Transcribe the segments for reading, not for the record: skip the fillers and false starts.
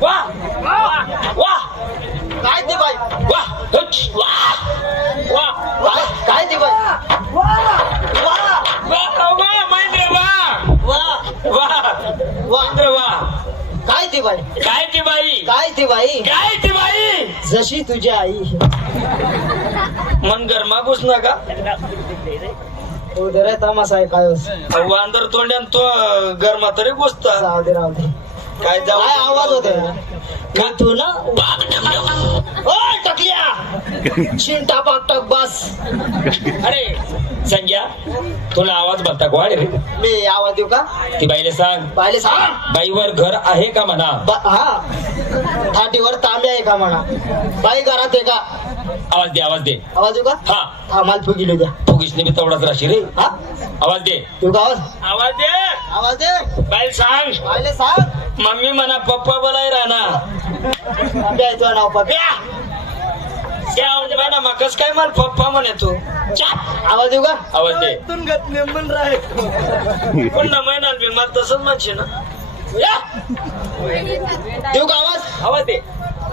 वा वा वा काय ते बाई वा वा वा काय ते बाई वा वा वा महेंद्र वा वा वा महेंद्र वा काय ते बाई काय ती बाई काय ते बाई काय ती बाई जशी तुझी आई मन गरमा घुस नका उदर तमाशा आहे काय वांदर तोंड्यान तो गरमा तरी घुसता राहू दे राहू दे काय जाऊ काय आवाज होते तू ना ओ टकल्या चिंटा पाकटक बस अरे संजय तुला आवाज बघता वाढ रे मी आवाज देऊ का ती बाईले सांग पाहिले सांग बाईवर घर आहे का म्हणा हा थाटीवर तांबे आहे का म्हणा बाई घरात आहे का आवाज दे आवाज दे आवाज देऊ का हा हा माल फुगिलो द्या फुगिसने बी तेवढाच राशी रे हा आवाज दे देऊ का आवाज आवाज दे आवाज दे बाई सांग पाहिले सांग मम्मी म्हणा पप्पा बोलाय राहना तांबे आहे तुझं नाव पप्या त्या आवाज म्हणा मग कस काय मला पप्पा म्हणे तू आवाज देऊ का आवाज दे तुनगत नेमन राह पुन्हा महिना बी मला तसंच म्हणशे ना देऊ का आवाज आवाज दे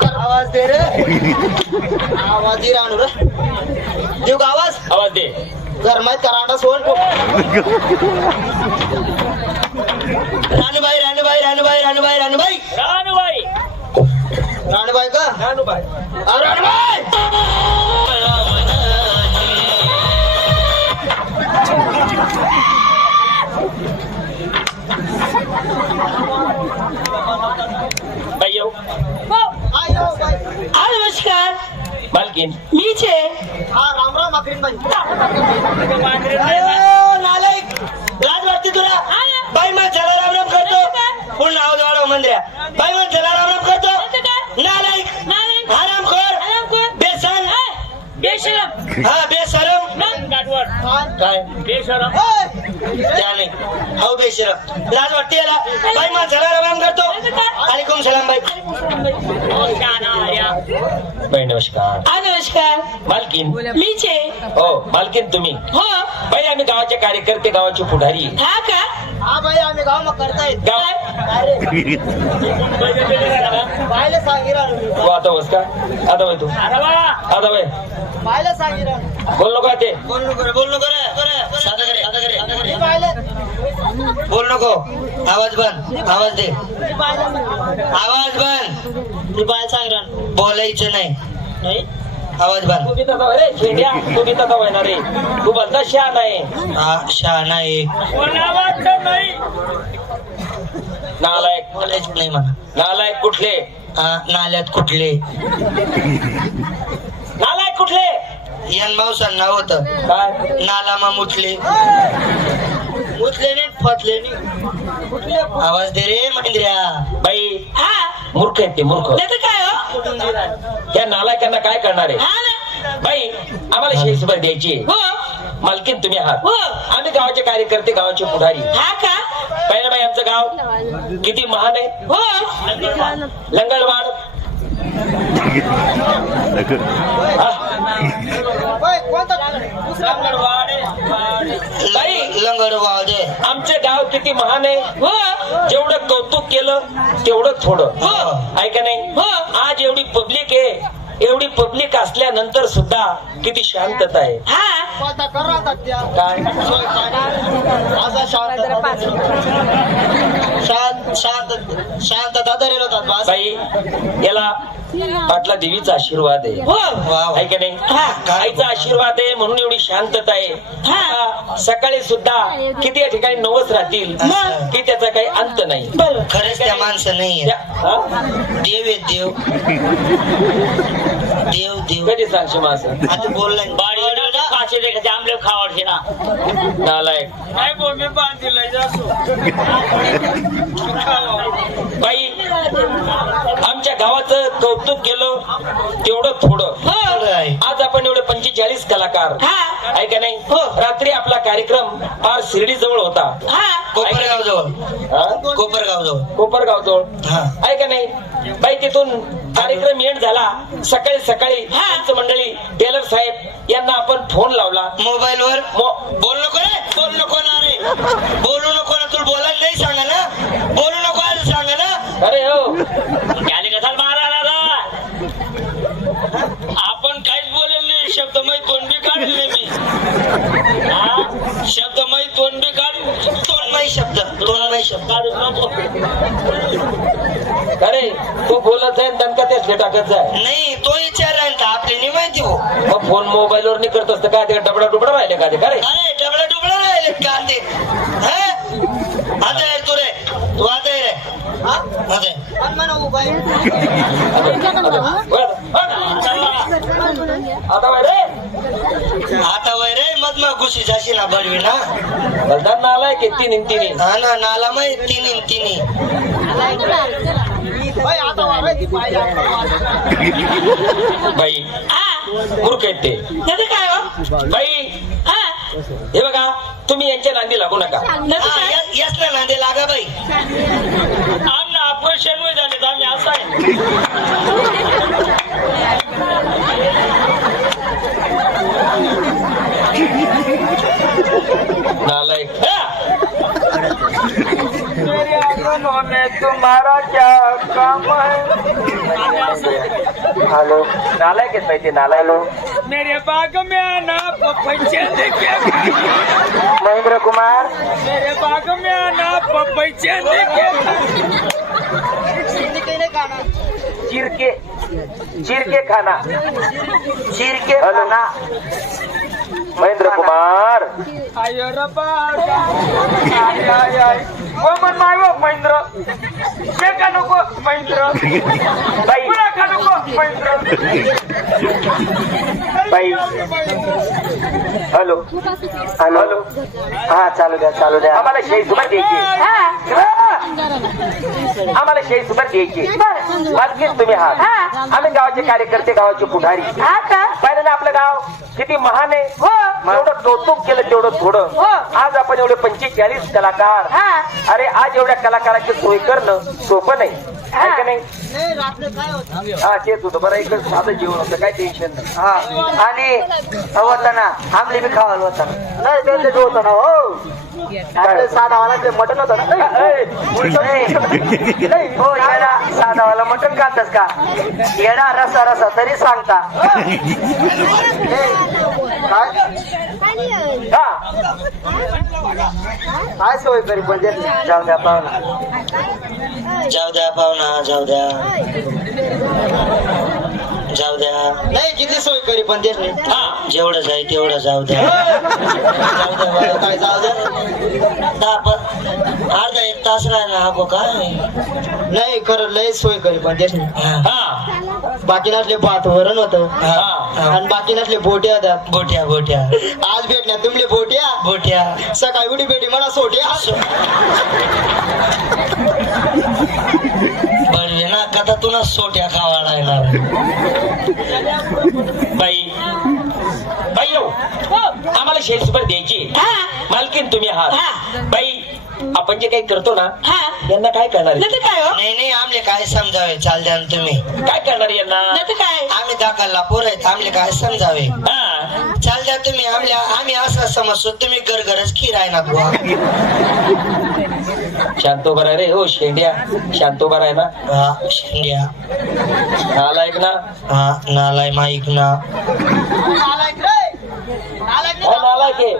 आवाज दे रे आवाज दे रानू रे देऊ का आवाज दे गरमात कराटा सोड रानूबाई रानूबाई रानूबाई रानूबाई रानूबाई रानूबाई रानूबाई का रानूबाई रानूबाई बाई येऊ नमस्कार मालकीन मीच आहे हा राम राम अकरीन बाई नालायक लाज वाटते तुला बाई मग चला राम राम करतो पूर्ण नाव जवळ मंदिरा बाई मग चला राम राम करतो नालायक आरामखोर बेसन बेशरम हा बेशरम काय बेशरम त्या नाही हो बेशरम लाज वाटते याला बाई मग चला राम राम करतो अलैकुम सलाम बाई बाई नमस्कार नमस्कार मालकीन मीच आहे हो मालकीन तुम्ही हो बाई आम्ही गावाचे कार्यकर्ते गावाचे पुढारी हा का हा बाई आम्ही गाव मग करताय बायला सांगिरा तू आता बस का आता वय तू आता वय बायला सांगिरा बोल नको ते बोल नको बोल नको आवाज बंद आवाज दे आवाज बंद बाय सांगिरा बोलायचं नाही आवाज बंद तू बी तसा रे शेंड्या तू बी तसा वय ना रे तू बंदा शहाणा आहे हा शहाणा आहे नालायक बोलायचं नाही म्हणा नालायक कुठले नाल्यात कुठले नालायक कुठले यान मावसांना होत काय नालामा मुतले नाही फतले नाही आवाज दे रे महिंद्र्या बाई मूर्ख आहेत ते मूर्ख काय हो त्या नालायकांना काय करणार आहे बाई आम्हाला शेसभर द्यायची आहे मालकीन तुम्ही आहात आम्ही गावाचे कार्यकर्ते गावाचे पुढारी हा का पहिलं बाई आमचं गाव किती महान आहे लंगडवाड बाई लंगडवाड आमचे गाव किती महान आहे जेवढं कौतुक केलं तेवढं थोडं ऐका नाही आज एवढी पब्लिक आहे एवढी पब्लिक असल्यानंतर सुद्धा किती शांतता आहे काय शांतता धरेल होतात बाई याला पाटला देवीचा आशीर्वाद आहे ऐका नाही आईचा आशीर्वाद आहे म्हणून एवढी शांतता आहे सकाळी सुद्धा किती या ठिकाणी नवस राहतील की त्याचा काही अंत नाही खरंच त्या माणसं नाही देव आहे देव देव देव कधी सांगशील माझं आता बोललाय पाचशे देखाचे आमले खावाडशे ना नालायक काय बोल मी बांधील बाई आमच्या गावाचं कौतुक केलं तेवढं थोडं आज आपण एवढे 45 कलाकार ऐका नाही रात्री आपला कार्यक्रम फार शिर्डी जवळ होता कोपरगाव जवळ कोपरगाव जवळ ऐका नाही बाई तिथून कार्यक्रम एंड झाला सकाळी सकाळी मंडळी टेलर साहेब यांना आपण फोन लावला मोबाईल वर बोल नको रे बोल नको ना रे बोलू नको ना तुला बोलायला नाही सांगा ना बोलू नको असं सांगा ना अरे हो काढून नको. अरे तू बोलत जाय दणका तेच टाकत जाय. नाही तो विचारला का आपली नाही माहिती हो. मग फोन मोबाईल वर नाही करत असतं का ते डबडा डुबडा राहिले का ते का रे? अरे डबडा डुबडा राहिले का ते हा? आता ये तू रे तू आता ये रे आता ये. आता बाय रे आता वय रे मत मग घुसी जाशी ना बडवी ना बलदार नाला आहे की तीन हा ना नाला माहित तिन्ही बाई मूर्ख आहेत ते. काय हो? बाई हे बघा तुम्ही यांच्या नांदी लागू नका. येस ना नांदे लागा बाई. आमना ऑपरेशन मध्ये झाले तर आम्ही असं आहे. नालायक. मेरे आंगनों में तुम्हारा क्या काम है? हॅलो नालायक आहेत बाई ते नालायक. मेरे बाग में आना पपैचे लेके. महेंद्र कुमार मेरे बाग में आना पपैचे लेके. चिरके खाना महेंद्र कुमार. आयो रबा आय आय आय वो मन मायो महेंद्र ये का नको महेंद्र बाई पुरा का नको महेंद्र. बाई हॅलो हॅलो हा चालू द्या आम्हाला शेळी सुमार द्यायची. आम्हाला शेळी सुमार द्यायची. मालकीन तुम्ही आहात. आम्ही गावाचे कार्यकर्ते गावाचे पुढारी. पाहिलं ना आपलं गाव किती महान आहे. जेवढं कौतुक केलं तेवढं थोडं. आज आपण एवढे 45 कलाकार. अरे आज एवढ्या कलाकाराची सोय करणं सोपं नाही आहे का नाही. हा तेच होतं बरं. एक साधं जेवण होतं काय टेन्शन नाही. हा आणि होता ना आमले बी खावायला होता नाही त्यांचं होतं ना हो. साधावाला ते मटण होतं ना. हो येडा साधावाला मटण खातस का येडा रसा तरी सांगता. काय सोय करी पण जाऊ द्या पाहुणा जाऊ द्या नाही किती सोय करी पण देत नाही. जेवढं जाई तेवढं जाऊ द्या. काय जाऊ द्या अर्धा 1 तास राहिला हा काय नाही खरं लय सोय करी पण देत नाही. बाकी नसले भात वरण होत आणि बाकी नसले बोट्या होत्या. बोट्या आज भेटल्या तुमले बोट्या सकाळी उडी भेटी म्हणा सोट्या. बरं ना कथा तुला सोट्या खावा लागणार. बाई येऊ आम्हाला शेअर सुपर द्यायची. मालकीन तुम्ही आहात. बाई आपण जे काही करतो ना यांना काय करणार. नाही आमले काय समजावे चाल द्या तुम्ही. काय करणार यांना. आम्ही दाखलला पोर आहेत आमले काय समजावे. चाल द्या तुम्ही. आम्ही असं समजतो तुम्ही गरगरच खीर आहे ना बुवा. शांतोबर आहे रे हो शेंड्या. शांतोबर आहे ना. हा शेंड्या नालायक ना. हा नालाय माईक ना. नालायक आहे.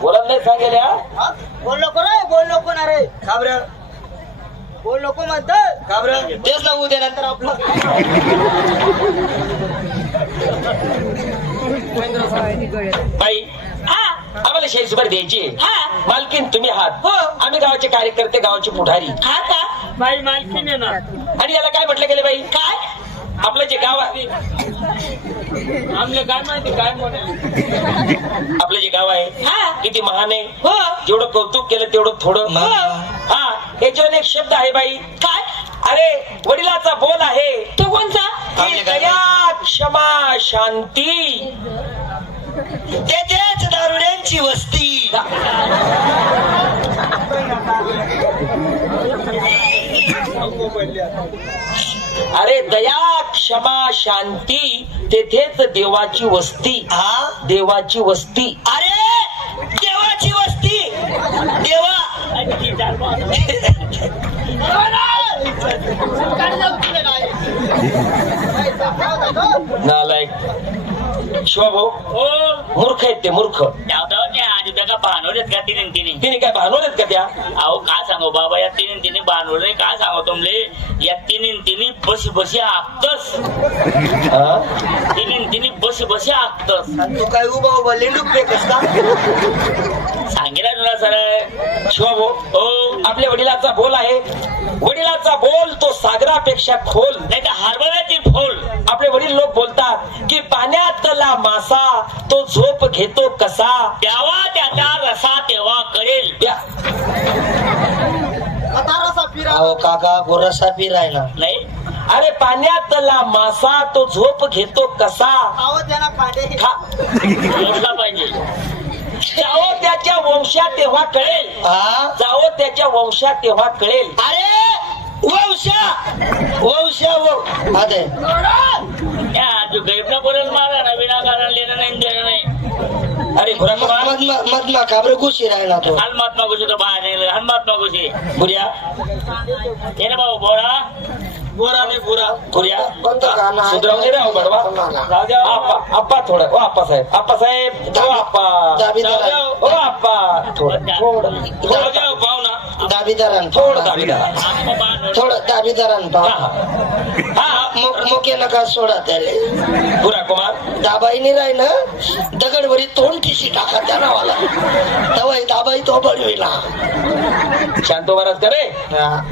बोलत नाही सांगेल. बोल नको ना रे काबर बोल नको म्हणत काबर तेच ना उद्या नंतर आपलं. बाई आम्हाला शेअर सुपर द्यायची. मालकीन तुम्ही आहात. आम्ही गावाचे कार्यकर्ते गावाचे पुढारी. बाई मालकीने ना. आणि याला काय म्हटलं गेले बाई. काय आपलं जे गाव आहे आमले काय माहिती काय म्हणे. आपलं जे गाव आहे किती महान आहे. जेवढं कौतुक केलं तेवढं थोडं. हा याच्यावर एक शब्द आहे बाई. काय अरे वडिलाचा बोल आहे तो कोणता. दया क्षमा शांती तेच दारुड्यांची वस्ती. अरे दया क्षमा शांती तेथेच देवाची वस्ती. हा देवाची वस्ती. अरे देवाची वस्ती देवा. नालायक शिवाभाऊ मूर्ख आहेत ते मूर्ख. तिने काय भानवलेत का त्या? अहो काय सांगू बाबा, या तिन्ही बांधवले काय सांगू तुमले, या तिन्ही बशी आखतस, हा? तिन्ही बशी आखतस. आणि तू काय उभा लेंडू फेकस का? सांगितलं तुला सर. शिवा भाऊ, हो, आपल्या वडिलाचा बोल आहे, वडिलाचा बोल तो सागरापेक्षा खोल. नाही तर हरभऱ्याची फोल. आपले वडील लोक बोलतात की पाण्यातला मासा तो झोप घेतो कसा. तेव्हा त्याचा रसा तेव्हा कळेल. अहो काका गोरसा पिराय ना. नाही अरे पाण्यातला मासा तो झोप घेतो कसा. मोठला पाहिजे. जाओ त्याच्या वंशात तेव्हा कळेल, हा जाओ त्याच्या वंशात तेव्हा कळेल. अरे वंशा अरे या तू गैबना बोलेल मला ना, विनाकारण लेणं नाही देणं नाही. अरे घोराकुमार, मधमा काबर घुशी राहिला तो. हनुमात्मा घुशी तो बाहेर नाही, हनुमात्मा घुशी. बुऱ्या ये ना भाऊ बोरा. गोरा नाही गोरा. बुऱ्या कोणतं गाणं आहे? सुधरावून दे रे अहो बडवा. जाऊ द्या. आप्पा थोडं. ओ आप्पा साहेब, ओ आप्पा, दाबीदार ओ आप्पा थोडं जाऊ द्या पाहुणा. दाबीदारान थोडं दाबीदार. थोडं दाबीदारान मोके नका सोडा त्याले. बुरा कुमार, दाबाईनी राहिलं दगडवरी तोंड ठिशी टाका त्या नावाला, तवाई दाबाई तो बळविला. शांत उभारास का रे.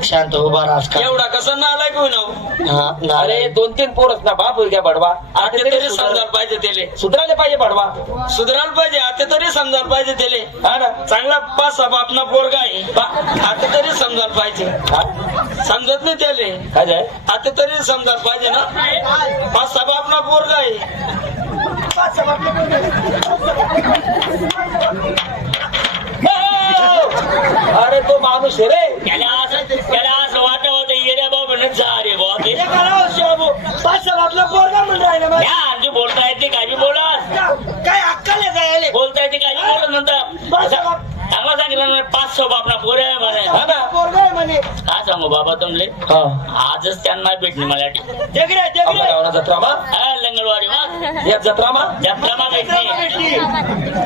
शांत उभा रास का. एवढा कसं नालायक होईना. हा, ना अरे 2-3 पोरच ना बाप घ्या बडवा. आता तरी समजायला पाहिजे त्याले. सुधरायला पाहिजे बडवा. सुधारायला पाहिजे. आता तरी समजायला पाहिजे त्याले. हा ना. चांगला पाच सहा बापना पोरगा आहे. आता तरी समजायला पाहिजे. हा? समजत नाही त्याले. काय जाय? आता तरी समजायला पाहिजे ना. पाच सहा बापना पोरगा आहे. अरे तो माणूस आहे रे. त्याला असं वाटत होतं येड्या बाबा जा रे बा ते. पाच सहा आपला पोरगा म्हणून राहिला बा. या आमची बोलता येते काही बोला, काय अक्कल आहे काय याले? बोलता येते काही बोलत म्हणतात. चांगला सांगितलं ना, 500 बापना पोरे आहे म्हणे. हा ना. पोरगा आहे म्हणे. काय सांगू बाबा तुमले, हा. आजच त्यांना भेटली मला. आपल्या गावाला जत्रा मा, लंगडवाडी मा या जत्रा मा जत्रा मा भेटली.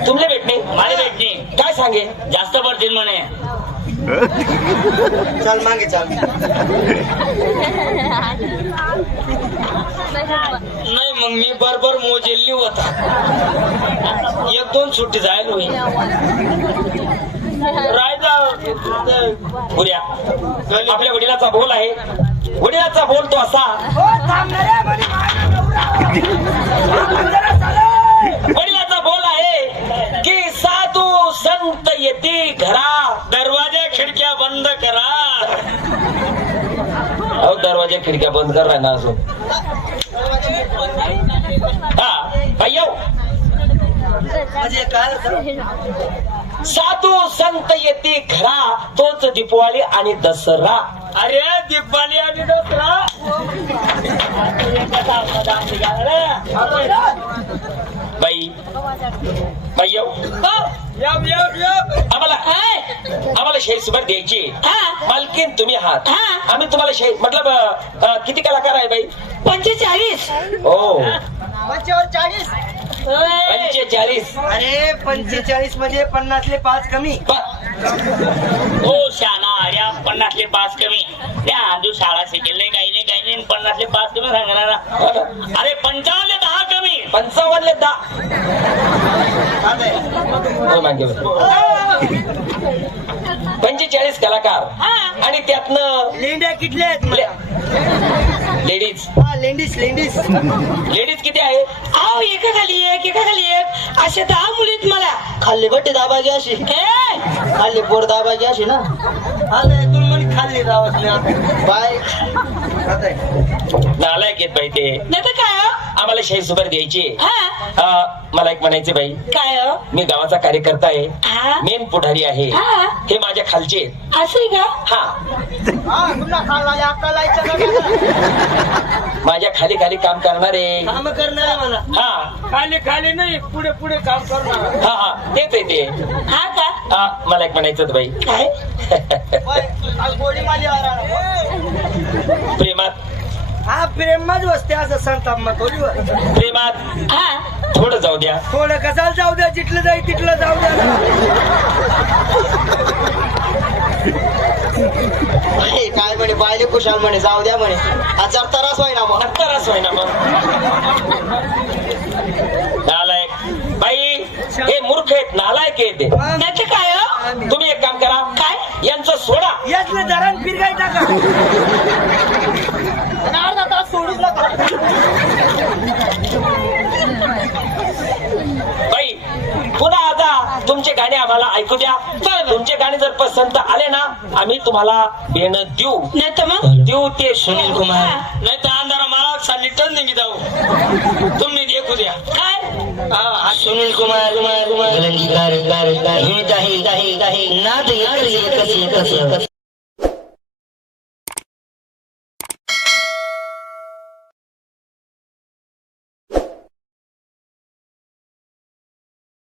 तुमले भेटणे मला भेटली. काय सांगे. जास्त पडतील म्हणे. चल मागे चल. नाही मग मी बरोबर मोजेली होता. 1-2 सुट्टी जायला होईल. रायदा बुऱ्या, आपल्या वडिलाचा बोल आहे, वडिलाचा बोल तो असा. वडिलाचा बोल आहे की साधू संत येती घरा, दरवाजा खिडक्या बंद करा. अहो दरवाजा खिडक्या बंद कर ना अजून. हा भाई म्हणजे काय साधू संत येती घरा, तोच दीपावली आणि दसरा. अरे दिपाली आणि दसरा. बाई बाई आम्हाला शेअर द्यायची. मालकीन तुम्ही आहात, आम्ही तुम्हाला शेअर मतलब किती कलाकार आहे बाई? 45. हो 45. 45. अरे 45 म्हणजे 50ले 5 कमी. हो शाना या 50ले 5 कमी. त्या आजू शाळा शिकेल नाही काही नाही 50ले 5 कमी सांगणार ना. अरे 55ले 10 कमी. 55ले 10. मागे 45 कलाकार आणि त्यातनं लेंड्या किटल्या आहेत? लेडीज. लेंडीज लेडीज किती आहे? आव एका खाली एक असे 10 मुलीत मला. खाल्ले बट्टे दाबा घ्या अशी. खाल्ले पोर दाबा घ्या अशी ना. आले तुला म्हणे खाल्ली दाबा बाय. नालायक येत बाई ते. नाही तर काय आम्हाला शाही सुपर द्यायची. मला एक म्हणायचे बाई, काय मी गावाचा कार्यकर्ता आहे, मेन पुढारी आहे. हे माझ्या खालचे असं का? हा माझ्या खाली खाली काम करणारे. काम करणार मला. हा खाली खाली नाही, पुढे पुढे काम करणार. हा हा तेच आहे ते. हा का? मला एक म्हणायचं होतं बाई. काय गोडी माली प्रेमात हा प्रेमच वसते असं सांगतात मग थोडी. प्रेमात थोडं जाऊ द्या. थोडं कसाला जाऊ द्या, जिथलं जाई तिथलं जाऊ द्या ना. काय म्हणे बायले कुशाल म्हणे जाऊ द्या म्हणे आचार तरास व्हायना मग त्रास होईना मग. नालायक बाई, हे मूर्ख आहेत, नालायक आहेत ते. त्याचे काय हो? तुम्ही एक काम करा, काय यांचं सोडा. यातलं जरा फिरगाय टाका. बाई पुन्हा आता तुमचे गाणे आम्हाला ऐकू द्या. तुमचे गाणे जर पसंत आले ना, आम्ही तुम्हाला देणं देऊ, नाही तर मग देऊ ते सुनील कुमार. नाही तर अंधारा मला चालली टन निघी जाऊ तुम्ही देखू द्या. काय सुनील कुमार कुमार कुमार